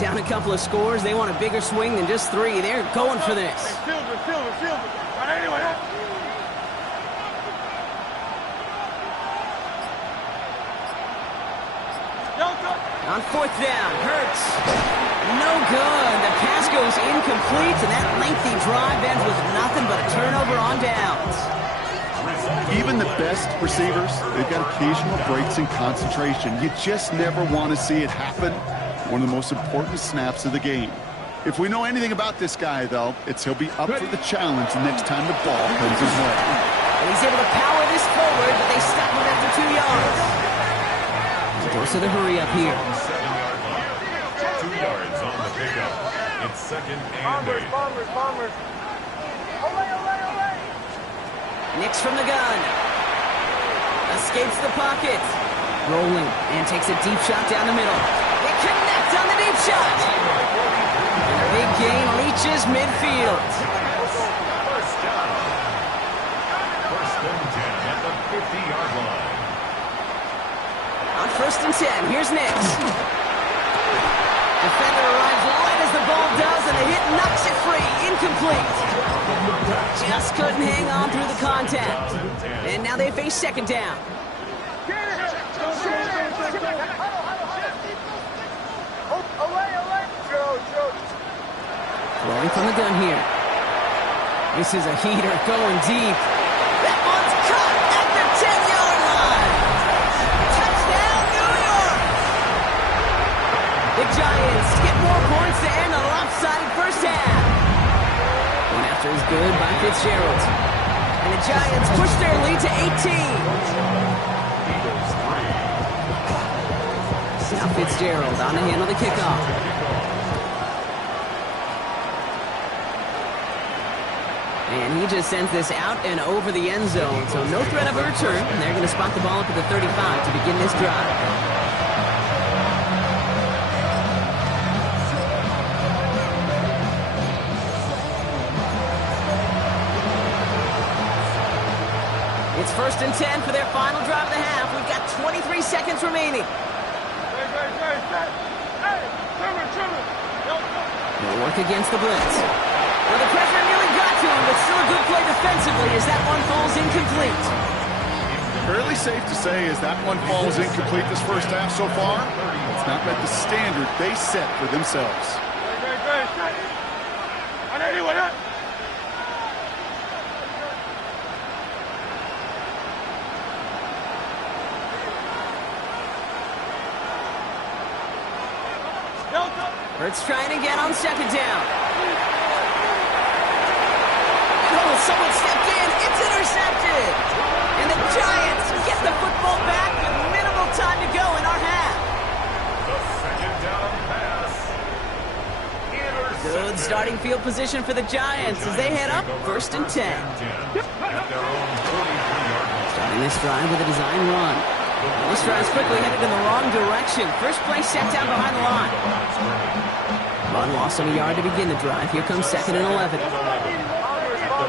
Down a couple of scores. They want a bigger swing than just 3. They're going for this. On 4th down, Hurts. No good. The pass goes incomplete, and that lengthy drive ends with nothing but a turnover on downs. Even the best receivers, they've got occasional breaks in concentration. You just never want to see it happen. One of the most important snaps of the game. If we know anything about this guy, though, it's he'll be up for the challenge the next time the ball comes his way. And he's able to power this forward, but they stop him after 2 yards. He goes to the hurry up here. 2 yards on the pickup. It's 2nd and 8. Bombers. Nix from the gun. Escapes the pocket. Rolling and takes a deep shot down the middle. They connect on the deep shot. And a big gain reaches midfield. First down. 1st and 10 at the 50-yard line. On 1st and 10, here's Nix. Defender arrives right as the ball does, and the hit knocks it free. Incomplete. Just couldn't hang on through the contact. And now they face 2nd down. Throwing from the gun here. This is a heater going deep. That one's caught at the 10-yard line. Touchdown, New York! The Giants get more points to end a lopsided first half. One after is good by Fitzgerald. And the Giants push their lead to 18. Now Fitzgerald on the handle of the kickoff. And he just sends this out and over the end zone. So no threat of a return. And they're going to spot the ball up at the 35 to begin this drive. It's 1st and 10 for their final drive of the half. We've got 23 seconds remaining. They'll work against the blitz. Well, the pressure nearly got to him, but still a good play defensively as that one falls incomplete. Fairly safe to say as that one falls incomplete this first half so far, it's not met the standard they set for themselves. Hurts trying again on 2nd down. Oh, someone stepped in. It's intercepted. And the Giants get the football back with minimal time to go in our half. The 2nd down pass. Good starting field position for the Giants as they head up 1st and 10. Starting this drive with a design run. This drive's quickly headed in the wrong direction. First play set down behind the line. Run loss of a yard to begin the drive. Here comes 2nd and 11. At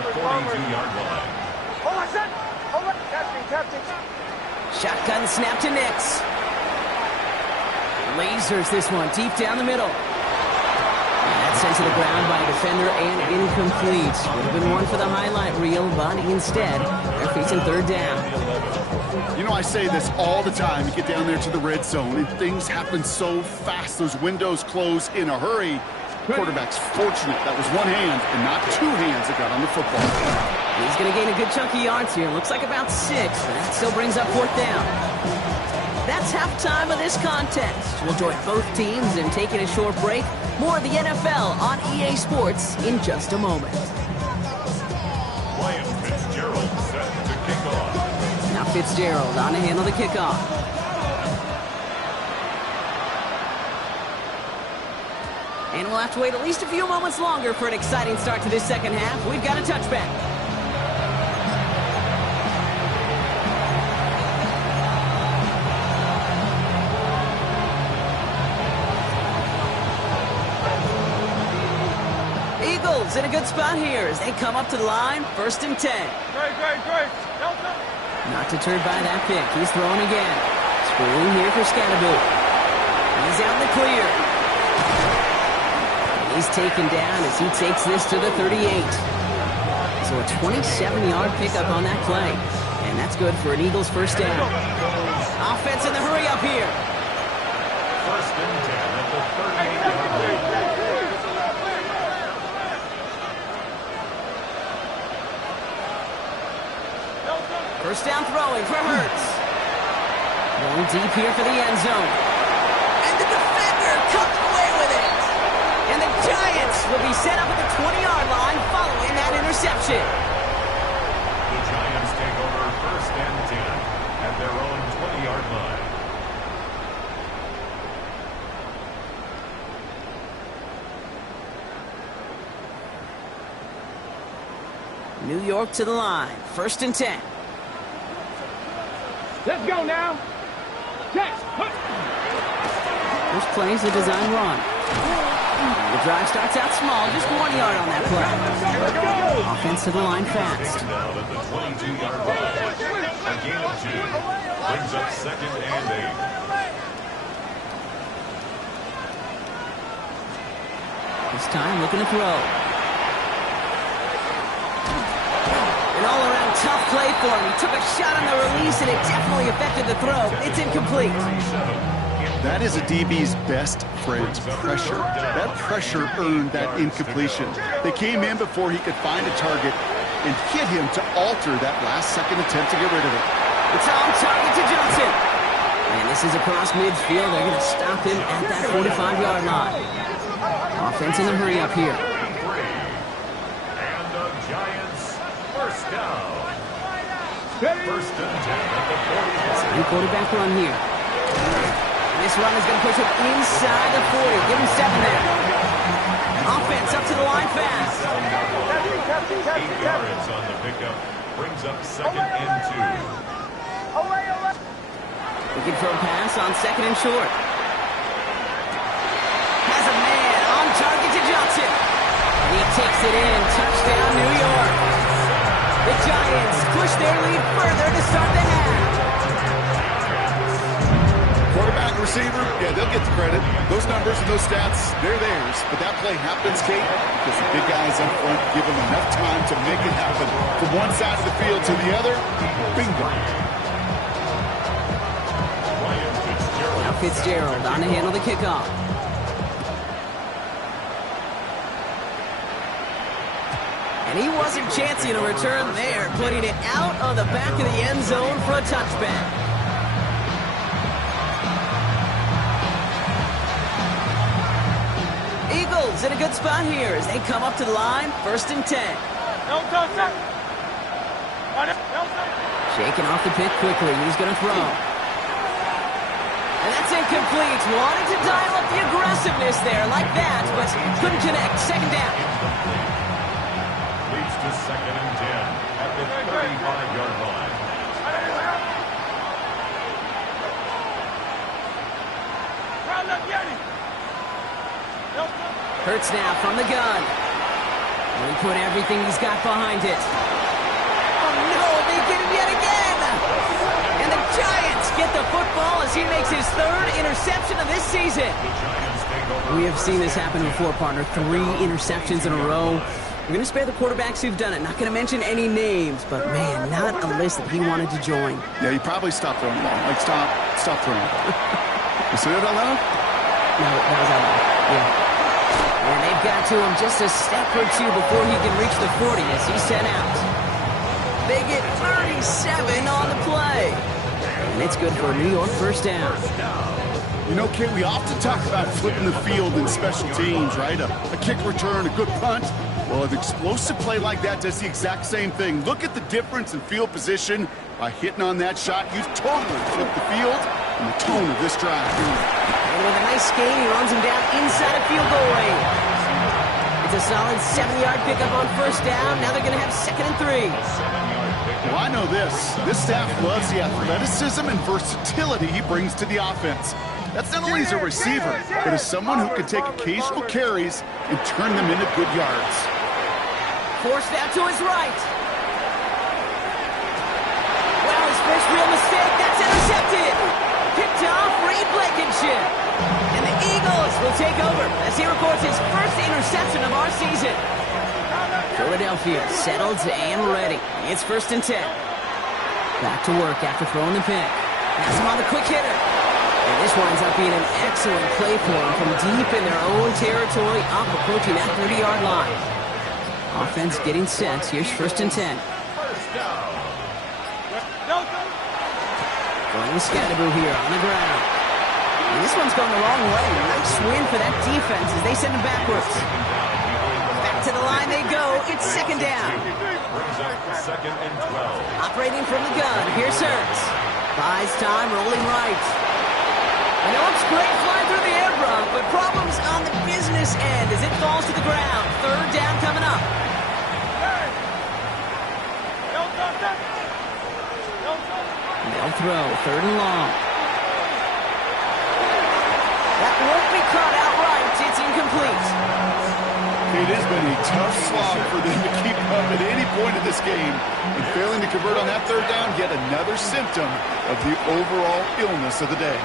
the 42-yard line. Shotgun snap to Nix. Lasers this one deep down the middle. And that's sent to the ground by a defender and incomplete. Would have been one for the highlight reel, but instead, they're facing 3rd down. You know, I say this all the time. You get down there to the red zone, and things happen so fast. Those windows close in a hurry. Quarterback's fortunate that was one hand and not 2 hands that got on the football. He's going to gain a good chunk of yards here. Looks like about 6. That still brings up 4th down. That's halftime of this contest. We'll join both teams in taking a short break. More of the NFL on EA Sports in just a moment. Ryan Fitzgerald set to kick off. Now Fitzgerald on to handle the kickoff. And we'll have to wait at least a few moments longer for an exciting start to this 2nd half. We've got a touchback. Eagles in a good spot here as they come up to the line, 1st and 10. Not deterred by that pick. He's throwing again. Screen here for Scatterboot. He's out in the clear. He's taken down as he takes this to the 38. So a 27-yard pickup on that play. And that's good for an Eagles first down. Offense in the hurry up here. First and 10 at the 38-yard line. First down throwing for Hurts. Going deep here for the end zone. And the defender comes away with it. And the Giants will be set up at the 20-yard line following that interception. The Giants take over first and 10 at their own 20-yard line. New York to the line. First and 10. Let's go now. Tex. First play is a design run. The drive starts out small, just 1 yard on that play. Offense to the line fast. Taken down at the 22-yard line. A gain of 2 brings up second and 8. This time looking to throw. An all-around tough play for him. He took a shot on the release, and it definitely affected the throw. It's incomplete. That is a DB's best friend, pressure. That pressure earned that incompletion. They came in before he could find a target and hit him to alter that last-second attempt to get rid of it. It's on target to Johnson. And this is across midfield. They're going to stop him at that 45-yard line. Offense in the hurry up here. And the Giants first down. First and 10 at the 40. New quarterback run here. This run is going to push him inside the 40. Give him 7 there. Offense up to the line fast. 8 yards on the pickup. Brings up second and 2. Looking for a pass on second and short. Has a man on target to Johnson. And he takes it in. Touchdown, New York. The Giants push their lead further to start the half. Quarterback and receiver, yeah, they'll get the credit. Those numbers and those stats, they're theirs. But that play happens, Kate, because the big guys up front give them enough time to make it happen. From one side of the field to the other, bingo. Now Fitzgerald on to handle the kickoff. And he wasn't chancing a return there, putting it out of the back of the end zone for a touchback. Eagles in a good spot here as they come up to the line, first and 10. Shaking off the pick quickly. He's going to throw. And that's incomplete. Wanted to dial up the aggressiveness there like that, but couldn't connect. Second down. Leads to second and 10 at the 35-yard line. Hurts now from the gun. And he put everything he's got behind it. Oh no, they get him yet again! And the Giants get the football as he makes his third interception of this season. We have seen this happen before, partner. 3 interceptions in a row. We're going to spare the quarterbacks who've done it. Not going to mention any names, but man, not a list that he wanted to join. Yeah, he probably stopped throwing the ball. Like, stop throwing the ball. You see that out loud? No, that was out loud. Yeah. And they've got to him just a step or two before he can reach the 40 as he's sent out. They get 37 on the play. And it's good for a New York first down. You know, Kate, we often talk about flipping the field in special teams, right? A kick return, a good punt. Well, an explosive play like that does the exact same thing. Look at the difference in field position. By hitting on that shot, you totally flip the field and the tone of this drive. And with a nice skate, he runs him down inside of field goal range. It's a solid 7-yard pickup on first down. Now they're going to have second and 3. Well, I know this. This staff loves the athleticism and versatility he brings to the offense. That's not only as a receiver, but as someone who can take occasional carries and turn them into good yards. Forced out to his right. Well, his first real mistake. That's intercepted. Picked off Reed Blankenship. And the Eagles will take over as he records his first interception of our season. Philadelphia settled and ready. It's 1st and 10. Back to work after throwing the pick. Pass him on the quick hitter. And this winds up being an excellent play for him from deep in their own territory, up approaching that 30-yard line. Offense getting set. Here's 1st and 10. Going Scatterboo here on the ground. And this one's going the wrong way. Nice win for that defense as they send him backwards. Back to the line they go. It's 2nd down. Second and 12. Operating from the gun. Here's Hurts. Buys time, rolling right. And it looks great flying through the air, Brock, but problems on the business end as it falls to the ground. 3rd down coming up. They'll throw 3rd and long. That won't be caught outright. It's incomplete. It has been a tough slog for them to keep up at any point of this game. And failing to convert on that 3rd down, yet another symptom of the overall illness of the day.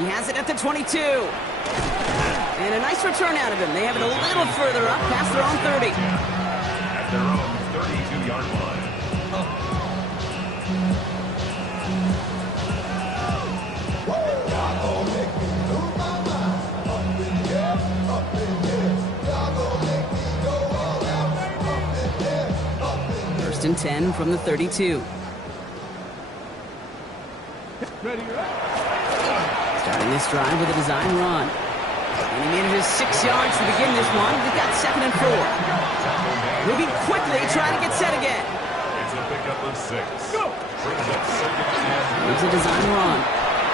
He has it at the 22. And a nice return out of him. They have it a little further up past their own 30. At their own 32-yard line. First and 10 from the 32. Starting this drive with a design run. And he manages 6 yards to begin this one. We've got 2nd and 4. Moving quickly, trying to get set again. It's a pickup of 6. Brings up 2nd and 10. Here's a design run.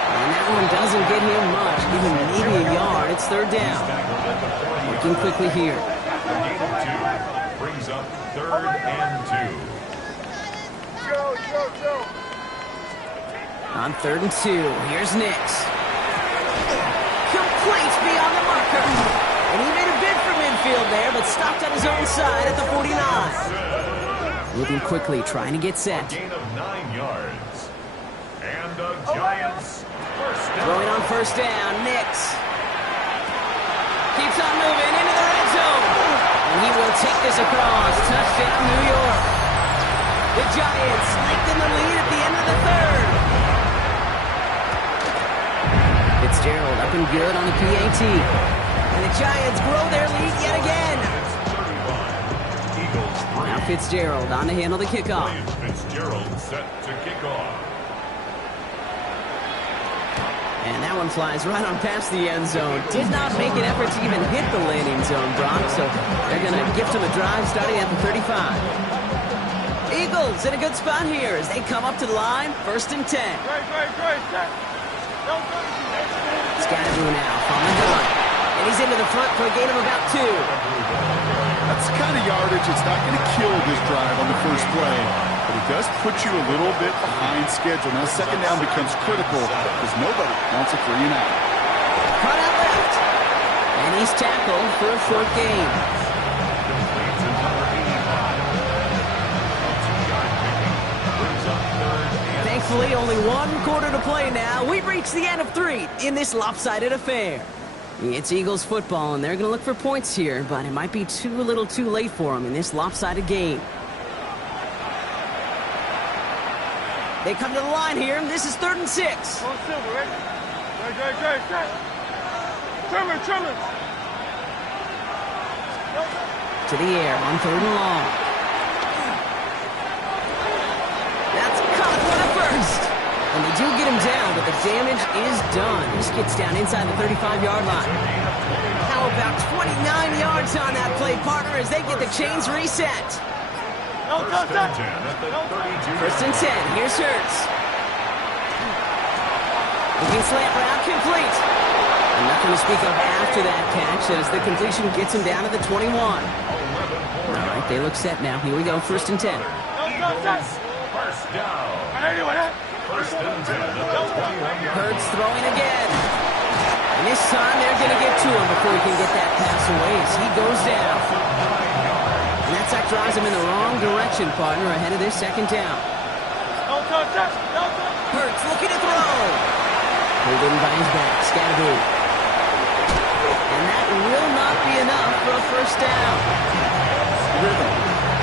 And that one doesn't get him much, even maybe a yard. It's 3rd down. Working quickly here. A gain of 2. Brings up 3rd and 2. On 3rd and 2, here's Nix. Complete beyond the marker. And he made a bid for midfield there, but stopped on his own side at the 49. Moving quickly, trying to get set. A gain of 9 yards. And the Giants first down. Throwing on 1st down, Nix. Keeps on moving into the red zone. And he will take this across. Touchdown, New York. The Giants lengthen the lead at the end of the 3rd. Fitzgerald up and good on the PAT. And the Giants grow their lead yet again. It's 31. Eagles 3. Now Fitzgerald on to handle the kickoff. Fitzgerald set to kick off. And that one flies right on past the end zone. Did not make an effort to even hit the landing zone, Brock. So they're going to gift him a drive starting at the 35. Eagles in a good spot here as they come up to the line. 1st and 10. Scatterboo now from the gun. And he's into the front for a gain of about 2. That's the kind of yardage it's not going to kill this drive on the first play. But it does put you a little bit behind schedule. Now 2nd down becomes critical because nobody wants a 3 and out. Cut out left. And he's tackled for a short gain. Complete to number 85. A 2-yard pickup. Brings up 3rd and Thankfully, only 1 quarter to play now. We've reached the end of 3 in this lopsided affair. It's Eagles football, and they're going to look for points here, but it might be a little too late for them in this lopsided game. They come to the line here, and this is 3rd and 6. To the air on 3rd and long. That's caught for the first. And they do get him down, but the damage is done. This gets down inside the 35-yard line. How about 29 yards on that play, partner, as they get the chains reset? First and 10 at the 32. 1st and 10. Here's Hurts. Looking slant route, complete. And nothing to speak of after that catch as the completion gets him down to the 21. All right, they look set now. Here we go, 1st and 10. Eagles, first down. First and 10 at the 21. Hurts throwing again. And this time they're going to get to him before he can get that pass away as he goes down. And that sack drives him in the wrong direction, partner, ahead of this 2nd down. Hurts looking to throw. Pulled in by his back. Scatterby. And that will not be enough for a first down. Rhythm.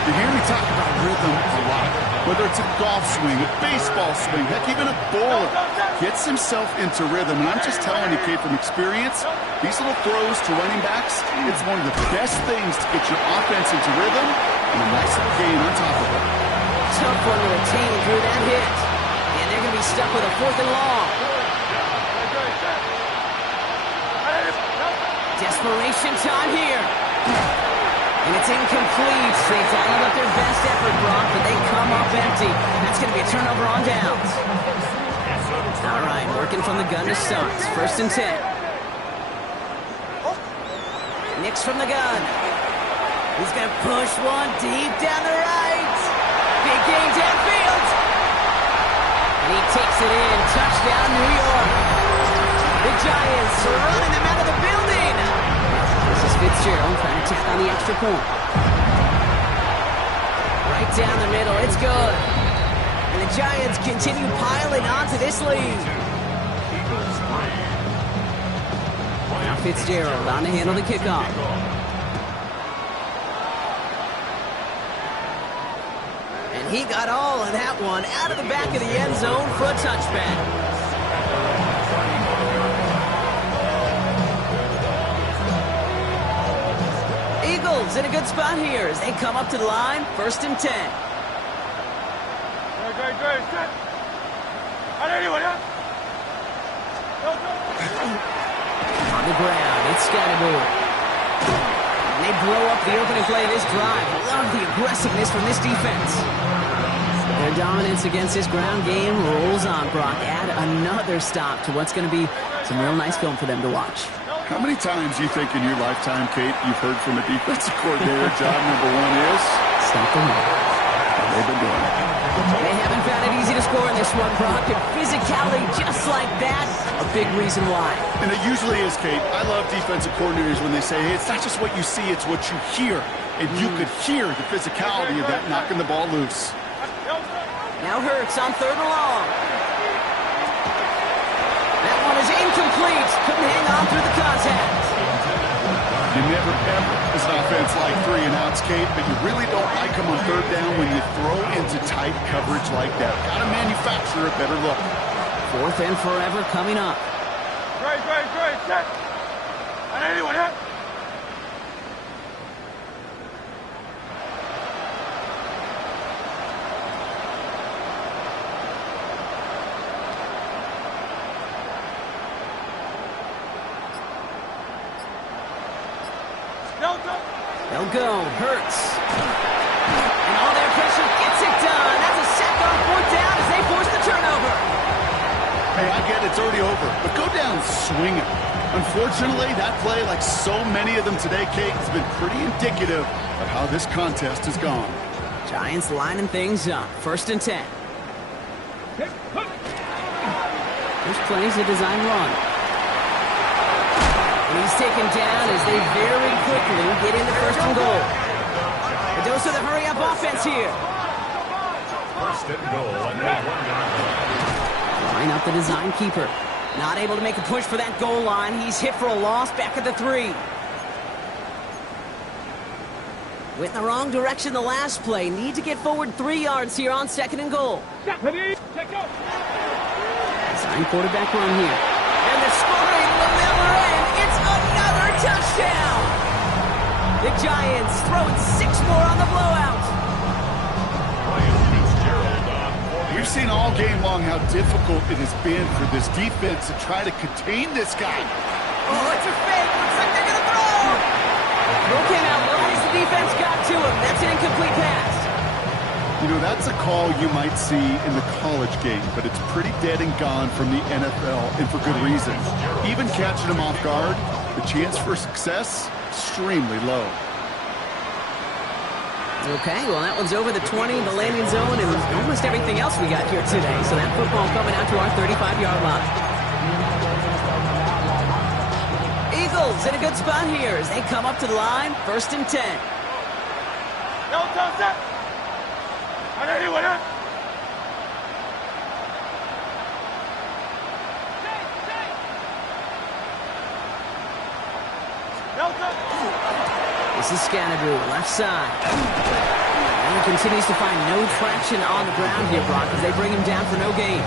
You hear me talk about rhythm a lot. Whether it's a golf swing, a baseball swing, heck, even a bowler gets himself into rhythm. And I'm just telling you, Kate, from experience, these little throws to running backs, it's one of the best things to get your offense into rhythm and a nice little gain on top of it. Tough one to retain through that hit. And they're going to be stuck with a 4th and long. Desperation time here. And it's incomplete. They dialed up their best effort, Brock, but they come up empty. That's going to be a turnover on downs. All right, working from the gun to start. 1st and 10. Nix from the gun. He's going to push one deep down the right. Big game downfield. And he takes it in. Touchdown, New York. The Giants are running them out of the building. This is Fitzgerald trying to tack on the extra point. Right down the middle. It's good. And the Giants continue piling onto this lead. Now Fitzgerald on to handle the kickoff. And he got all of that one out of the back of the end zone for a touchback. Eagles in a good spot here as they come up to the line. 1st and 10. On the ground, it's Scatterby. And they blow up the opening play of this drive. Love the aggressiveness from this defense. Their dominance against this ground game rolls on, Brock. Add another stop to what's going to be some real nice film for them to watch. How many times do you think in your lifetime, Kate, you've heard from a defensive coordinator, job number 1 is? Stop the run. They've been doing it. They haven't found it easy to score in this one, Brock. And physicality just like that, a big reason why. And it usually is, Kate. I love defensive coordinators when they say, hey, it's not just what you see, it's what you hear. And you could hear the physicality of that knocking the ball loose. Now Hurts on 3rd and long. That one is incomplete. Couldn't hang on through the contact. You never ever, as an offense, like 3 and outs, Kate, but you really don't like them on 3rd down when you throw into tight coverage like that. Got to manufacture a better look. 4th and forever coming up. Great, set. And anyone hit? They'll go. Hurts. And all their pressure gets it done. That's a sack on 4th down as they force the turnover. Hey, I get it's already over, but go down swinging. Unfortunately, that play, like so many of them today, Kate, has been pretty indicative of how this contest has gone. Giants lining things up. 1st and 10. This play's a design run. And he's taken down as they very quickly get into 1st and goal. A dose of the hurry-up offense here. 1st and goal. Line up the design keeper. Not able to make a push for that goal line. He's hit for a loss back at the 3. Went in the wrong direction the last play. Need to get forward 3 yards here on 2nd and goal. Design quarterback run here. And the scoring will never end. It's another touchdown. The Giants throwing 6 more on the blowout. We've seen all game long how difficult it has been for this defense to try to contain this guy. Oh, it's a fake. Looks like they're going to throw. Throw came out right as the defense got to him. That's an incomplete pass. You know, that's a call you might see in the college game, but it's pretty dead and gone from the NFL, and for good reason. Even catching him off guard, the chance for success, extremely low. Okay, well, that one's over the 20, the landing zone, and almost everything else we got here today. So that football coming out to our 35-yard line. Eagles in a good spot here as they come up to the line. 1st and 10. This is Scanabrue, left side. And he continues to find no traction on the ground here, Brock, as they bring him down for no gain.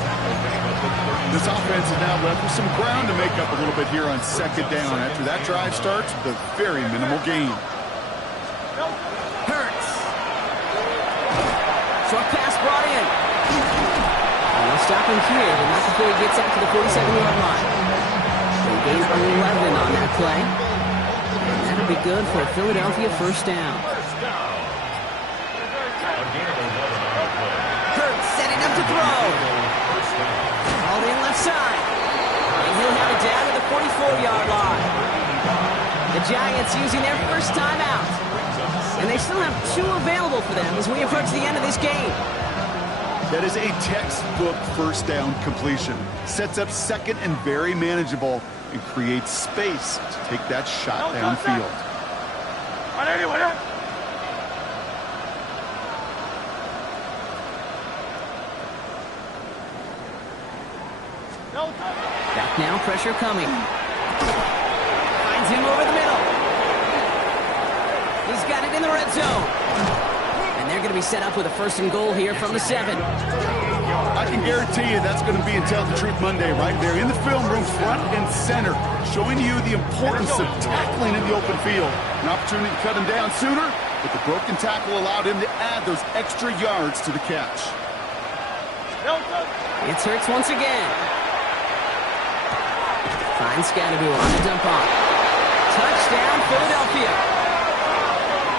This offense is now left with some ground to make up a little bit here on second down after that drive starts with a very minimal gain. Hurts. Short pass brought in. And they'll stop him here, but not before he gets out to the 47-yard line. They gain 11 on that play. And that'll be good for a Philadelphia first down. Hurts setting up to throw. All in left side. And he'll have it down to the 44-yard line. The Giants using their first timeout. And they still have 2 available for them as we approach the end of this game. That is a textbook first down completion. Sets up second and very manageable and creates space to take that shot downfield. Back now, pressure coming. Finds him over the middle. He's got it in the red zone. And they're going to be set up with a first and goal here from the 7. I can guarantee you that's going to be in Tell the Truth Monday right there in the film room, front and center, showing you the importance of tackling in the open field. An opportunity to cut him down sooner, but the broken tackle allowed him to add those extra yards to the catch. It's Hurts once again. Finds Scanabrue on the dump off. Touchdown, Philadelphia.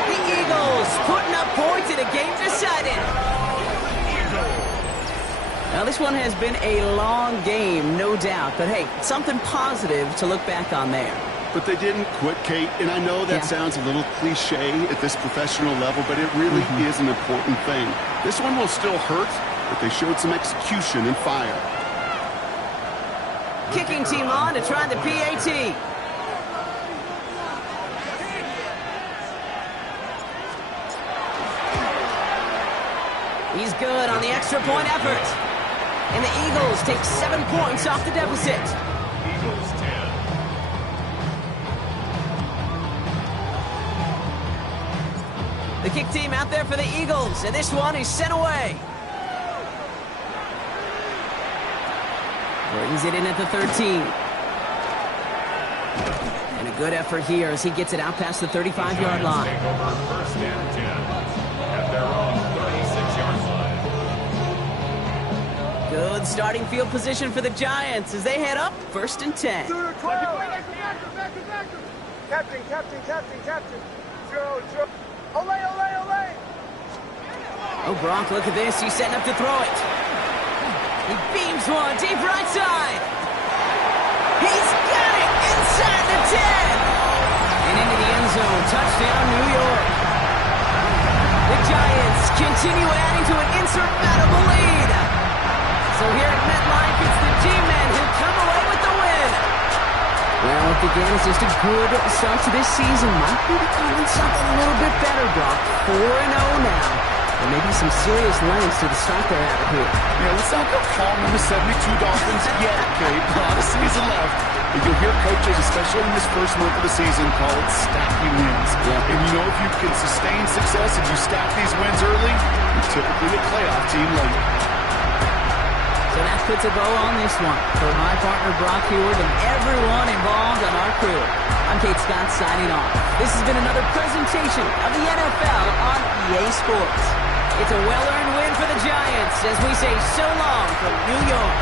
The Eagles putting up points in a game decided. Now, this one has been a long game, no doubt. But, hey, something positive to look back on there. But they didn't quit, Kate, and I know that sounds a little cliche at this professional level, but it really is an important thing. This one will still hurt, but they showed some execution and fire. Kicking team on to try the PAT. He's good on the extra point effort. And the Eagles take 7 points off the deficit. Eagles 10. The kick team out there for the Eagles, and this one is sent away. Brings it in at the 13. And a good effort here as he gets it out past the 35-yard line. Take over first and 10 at their own 36-yard line. Good starting field position for the Giants as they head up first and 10. Captain. Joe. Ole. Oh, Brock, look at this. He's setting up to throw it. He beams one deep right side. He's got it inside the 10. And into the end zone. Touchdown, New York. The Giants continue adding to an insurmountable lead. So here at MetLife, it's the G-men who come away with the win. Well, once again, it's just a good start to this season. Might be becoming something a little bit better, Brock. 4-0 now. And maybe some serious lengths to the start they're at here. Yeah, let's not go calling them the 72 Dolphins yet, Kate. A lot of season left. And you'll hear coaches, especially in this first month of the season, call it stacking wins. Yeah. And you know if you can sustain success, if you stack these wins early, you're typically a playoff team late. So that puts a bow on this one. For my partner, Brock Huard, and everyone involved on our crew. I'm Kate Scott signing off. This has been another presentation of the NFL on EA Sports. It's a well-earned win for the Giants as we say so long from New York.